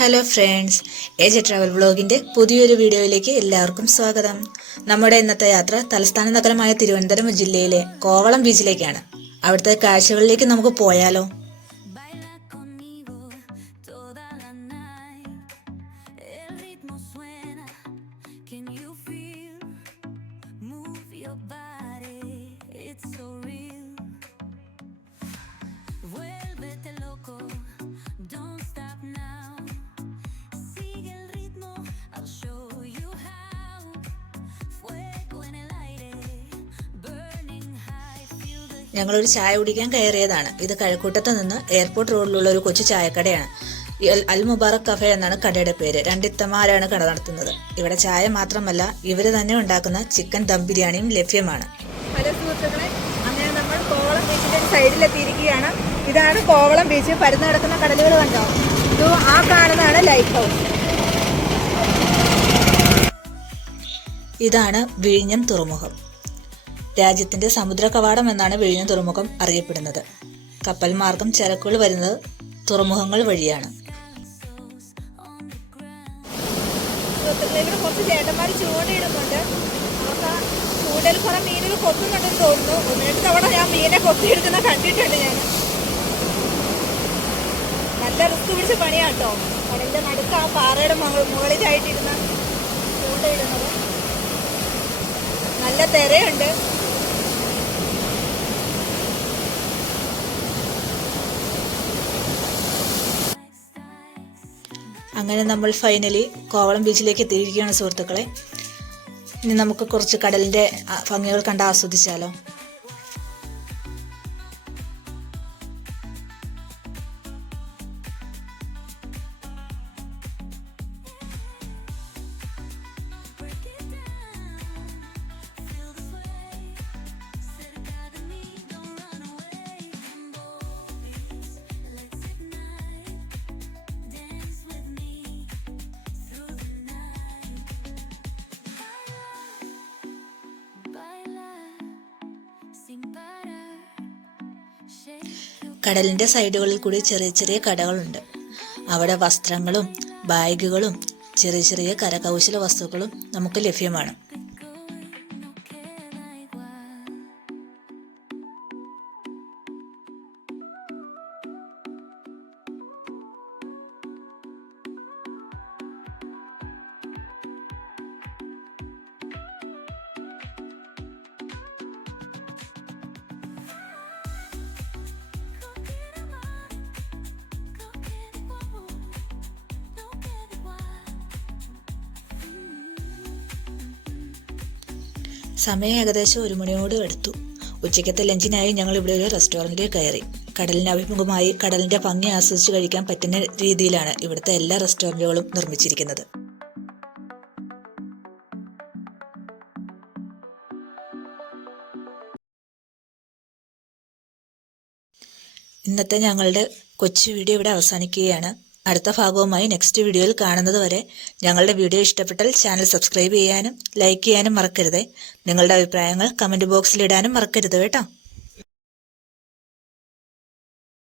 Hello friends, age travel വ്ളോഗിൻ്റെ പുതിയൊരു വീഡിയോയിലേക്ക് എല്ലാവർക്കും സ്വാഗതം. നമ്മുടെ ഇന്നത്തെ യാത്ര തലസ്ഥാന നഗരമായ തിരുവനന്തപുരം ജില്ലയിലെ കോവളം ബീച്ചിലേക്കാണ്. അവിടുത്തെ കാഴ്ചകളിലേക്ക് നമുക്ക് പോയാലോ? ഞങ്ങളൊരു ചായ കുടിക്കാൻ കയറിയതാണ്. ഇത് കഴക്കൂട്ടത്ത് നിന്ന് എയർപോർട്ട് റോഡിലുള്ള ഒരു കൊച്ചു ചായക്കടയാണ്. അൽ മുബാറക് കഫേ എന്നാണ് കടയുടെ പേര്. രണ്ടിത്തമാരാണ് കട നടത്തുന്നത്. ഇവിടെ ചായ മാത്രമല്ല, ഇവര് തന്നെ ഉണ്ടാക്കുന്ന ചിക്കൻ ദം ബിരിയാണിയും ലഭ്യമാണ്. ഹലോ സുഹൃത്തുക്കളെ, അങ്ങനെ നമ്മൾ കോവളം ബീച്ചിന്റെ സൈഡിലെത്തിയിരിക്കുകയാണ്. ഇതാണ് കോവളം ബീച്ച്. പരന്നു കിടക്കുന്ന കടലുകൾ കണ്ടോ? ഇത് ആ കാണുന്നതാണ് ലൈറ്റ് ഹൗസ്. ഇതാണ് വിഴിഞ്ഞം തുറമുഖം. രാജ്യത്തിന്റെ സമുദ്ര കവാടം എന്നാണ് വിഴിഞ്ഞം തുറമുഖം അറിയപ്പെടുന്നത്. കപ്പൽ മാർഗം ചരക്കുകൾ വരുന്നത് തുറമുഖങ്ങൾ വഴിയാണ്. ഇവിടെ കുറച്ച് ചേട്ടന്മാർ ചൂണ്ടയിടുന്നുണ്ട്. അവർക്ക് ചൂണ്ടയിൽ കുറെ മീനുകൾ കൊത്തുന്നുണ്ടെന്ന് തോന്നുന്നു. ഒന്ന് രണ്ട് തവണ ഞാൻ മീനെ കൊത്തിയെടുക്കുന്ന കണ്ടിട്ടുണ്ട്. ഞാൻ നല്ല റിസ്ക് പിടിച്ച പണിയാട്ടോ. കടലിന്റെ നടുക്ക് ആ പാറയുടെ മുകളിലായിട്ടിരുന്ന ചൂണ്ടയിടുന്നത്. നല്ല തിരയുണ്ട്. അങ്ങനെ നമ്മൾ ഫൈനലി കോവളം ബീച്ചിലേക്ക് എത്തിയിരിക്കുകയാണ് സുഹൃത്തുക്കളെ. ഇനി നമുക്ക് കുറച്ച് കടലിന്റെ ഭംഗികൾ കണ്ട് ആസ്വദിച്ചാലോ? കടലിന്റെ സൈഡുകളിൽ കൂടി ചെറിയ ചെറിയ കടകളുണ്ട്. അവിടെ വസ്ത്രങ്ങളും ബാഗുകളും ചെറിയ ചെറിയ കരകൗശല വസ്തുക്കളും നമുക്ക് ലഭ്യമാണ്. സമയം ഏകദേശം 1 മണിയോട് അടുത്തു. ഉച്ചയ്ക്കത്തെ ലഞ്ചിനായി ഞങ്ങൾ ഇവിടെ ഒരു റെസ്റ്റോറൻറ്റിൽ കയറി. കടലിന് അഭിമുഖമായി കടലിന്റെ ഭംഗി ആസ്വദിച്ച് കഴിക്കാൻ പറ്റുന്ന രീതിയിലാണ് ഇവിടുത്തെ എല്ലാ റെസ്റ്റോറൻറ്റുകളും നിർമ്മിച്ചിരിക്കുന്നത്. ഇന്നത്തെ ഞങ്ങളുടെ കൊച്ചു വീഡിയോ ഇവിടെ അവസാനിക്കുകയാണ്. അടുത്ത ഭാഗവുമായി നെക്സ്റ്റ് വീഡിയോയിൽ കാണുന്നത് വരെ ഞങ്ങളുടെ വീഡിയോ ഇഷ്ടപ്പെട്ടാൽ ചാനൽ സബ്സ്ക്രൈബ് ചെയ്യാനും ലൈക്ക് ചെയ്യാനും മറക്കരുത്. നിങ്ങളുടെ അഭിപ്രായങ്ങൾ കമൻറ്റ് ബോക്സിൽ ഇടാനും മറക്കരുത് കേട്ടോ.